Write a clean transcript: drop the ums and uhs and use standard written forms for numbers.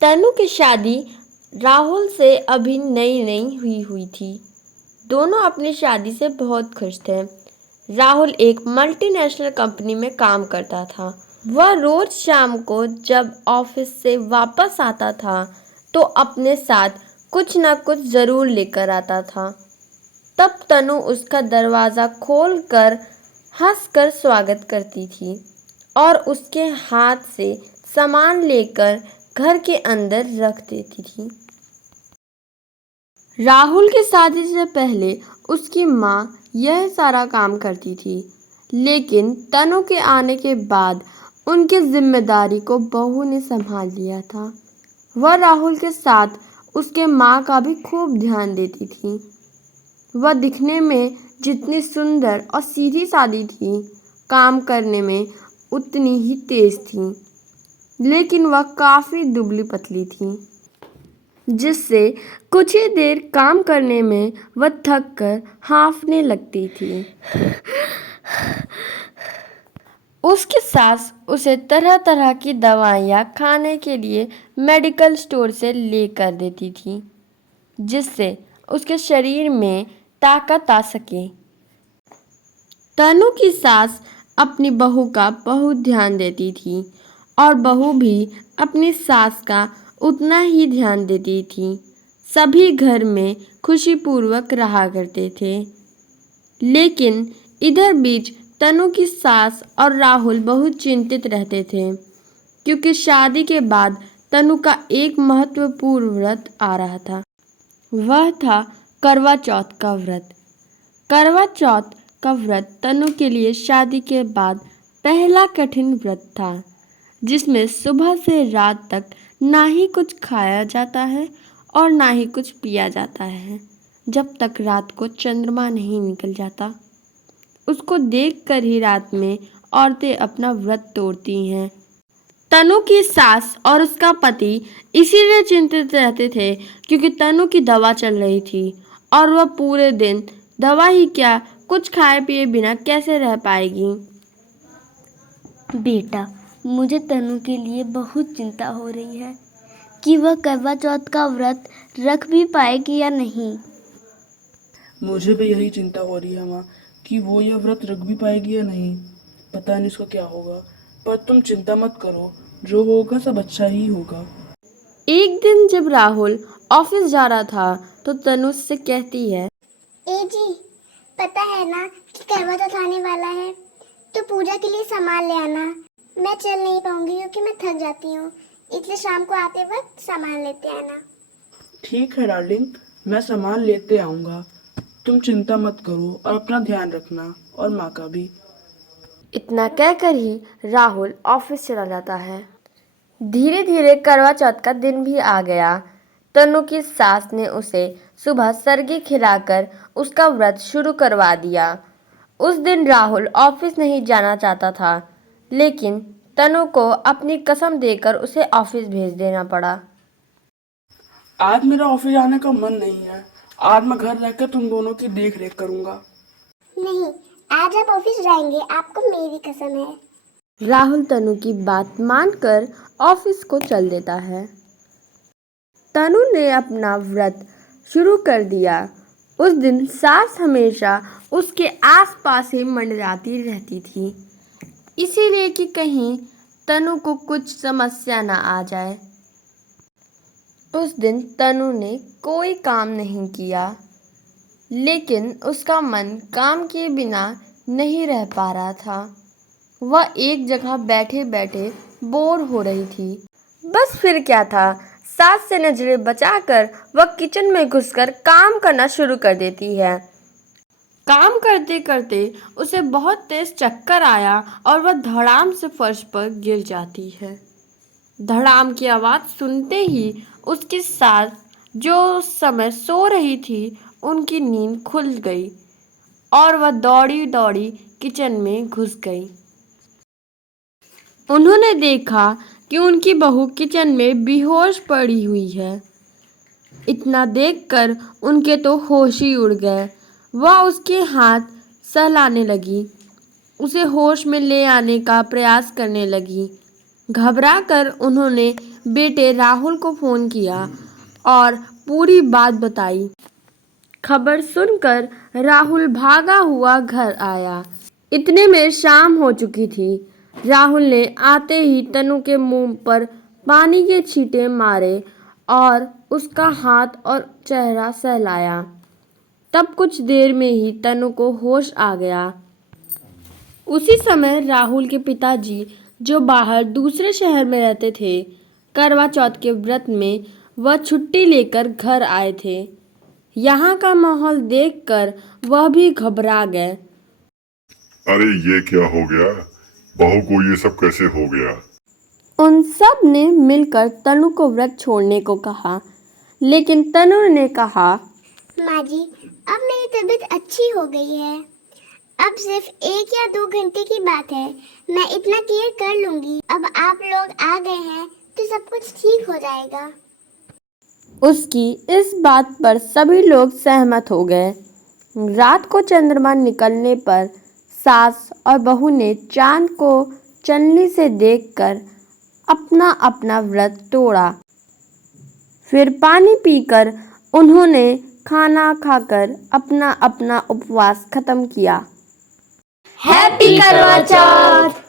तनु की शादी राहुल से अभी नई नई हुई थी। दोनों अपनी शादी से बहुत खुश थे। राहुल एक मल्टीनेशनल कंपनी में काम करता था। वह रोज शाम को जब ऑफिस से वापस आता था तो अपने साथ कुछ न कुछ ज़रूर लेकर आता था। तब तनु उसका दरवाज़ा खोलकर हंसकर स्वागत करती थी और उसके हाथ से सामान लेकर घर के अंदर रख देती थी। राहुल की शादी से पहले उसकी माँ यह सारा काम करती थी, लेकिन तनु के आने के बाद उनकी जिम्मेदारी को बहू ने संभाल लिया था। वह राहुल के साथ उसके माँ का भी खूब ध्यान देती थी। वह दिखने में जितनी सुंदर और सीधी सादी थी, काम करने में उतनी ही तेज थी, लेकिन वह काफ़ी दुबली पतली थी, जिससे कुछ ही देर काम करने में वह थक कर हाँफने लगती थी। उसकी सास उसे तरह तरह की दवाइयाँ खाने के लिए मेडिकल स्टोर से लेकर देती थी, जिससे उसके शरीर में ताकत आ सके। तनु की सास अपनी बहू का बहुत ध्यान देती थी और बहू भी अपनी सास का उतना ही ध्यान देती थी। सभी घर में खुशीपूर्वक रहा करते थे, लेकिन इधर बीच तनु की सास और राहुल बहुत चिंतित रहते थे, क्योंकि शादी के बाद तनु का एक महत्वपूर्ण व्रत आ रहा था। वह था करवा चौथ का व्रत। करवा चौथ का व्रत तनु के लिए शादी के बाद पहला कठिन व्रत था, जिसमें सुबह से रात तक ना ही कुछ खाया जाता है और ना ही कुछ पिया जाता है, जब तक रात को चंद्रमा नहीं निकल जाता। उसको देखकर ही रात में औरतें अपना व्रत तोड़ती हैं। तनु की सास और उसका पति इसीलिए चिंतित रहते थे क्योंकि तनु की दवा चल रही थी और वह पूरे दिन दवा ही क्या कुछ खाए पिए बिना कैसे रह पाएगी। बेटा, मुझे तनु के लिए बहुत चिंता हो रही है कि वह करवा चौथ का व्रत रख भी पाएगी या नहीं। मुझे भी यही चिंता हो रही है माँ कि वो यह व्रत रख भी पाएगी या नहीं। पता नहीं उसका क्या होगा, पर तुम चिंता मत करो, जो होगा सब अच्छा ही होगा। एक दिन जब राहुल ऑफिस जा रहा था तो तनु उससे कहती है, ए जी, पता है ना कि करवा चौथ आने वाला है, तो पूजा के लिए सामान ले आना। मैं चल नहीं पाऊंगी क्योंकि मैं थक जाती हूँ, इसलिए शाम को आते वक्त सामान लेते आना। ठीक है डार्लिंग, मैं सामान लेते आऊँगा। तुम चिंता मत करो और अपना ध्यान रखना, और माँ का भी। इतना कहकर ही राहुल ऑफिस चला जाता है। धीरे धीरे करवा चौथ का दिन भी आ गया। तनु की सास ने उसे सुबह सरगी खिलाकर उसका व्रत शुरू करवा दिया। उस दिन राहुल ऑफिस नहीं जाना चाहता था, लेकिन तनु को अपनी कसम देकर उसे ऑफिस भेज देना पड़ा। आज मेरा ऑफिस जाने का मन नहीं है। आज मैं घर रहकर तुम दोनों की देख रेख करूँगा। नहीं, आज आप ऑफिस जाएंगे, आपको मेरी कसम है। राहुल तनु की बात मानकर ऑफिस को चल देता है। तनु ने अपना व्रत शुरू कर दिया। उस दिन सास हमेशा उसके आसपास ही मंडराती रहती थी, इसीलिए कि कहीं तनु को कुछ समस्या ना आ जाए। उस दिन तनु ने कोई काम नहीं किया, लेकिन उसका मन काम किए बिना नहीं रह पा रहा था। वह एक जगह बैठे बैठे बोर हो रही थी। बस फिर क्या था, सास से नजरें बचाकर वह किचन में घुसकर काम करना शुरू कर देती है। काम करते करते उसे बहुत तेज चक्कर आया और वह धड़ाम से फर्श पर गिर जाती है। धड़ाम की आवाज़ सुनते ही उसकी सास, जो उस समय सो रही थी, उनकी नींद खुल गई और वह दौड़ी दौड़ी किचन में घुस गई। उन्होंने देखा कि उनकी बहू किचन में बेहोश पड़ी हुई है। इतना देखकर उनके तो होश ही उड़ गए। वह उसके हाथ सहलाने लगी, उसे होश में ले आने का प्रयास करने लगी। घबराकर उन्होंने बेटे राहुल को फ़ोन किया और पूरी बात बताई। खबर सुनकर राहुल भागा हुआ घर आया। इतने में शाम हो चुकी थी। राहुल ने आते ही तनु के मुंह पर पानी के छींटे मारे और उसका हाथ और चेहरा सहलाया। तब कुछ देर में ही तनु को होश आ गया। उसी समय राहुल के पिताजी, जो बाहर दूसरे शहर में रहते थे, करवा चौथ के व्रत में वह छुट्टी लेकर घर आए थे। यहाँ का माहौल देखकर वह भी घबरा गए। अरे ये क्या हो गया? बहू को ये सब कैसे हो गया? उन सब ने मिलकर तनु को व्रत छोड़ने को कहा, लेकिन तनु ने कहा, माँ जी, अब मेरी तबीयत अच्छी हो गई है। अब सिर्फ 1 या 2 घंटे की बात है। मैं इतना केयर कर लूंगी। अब आप लोग आ गए हैं तो सब कुछ ठीक हो जाएगा। उसकी इस बात पर सभी लोग सहमत हो गए। रात को चंद्रमा निकलने पर सास और बहू ने चांद को चलनी से देखकर अपना अपना व्रत तोड़ा। फिर पानी पीकर उन्होंने खाना खाकर अपना अपना उपवास खत्म किया। हैप्पी करवा चौथ।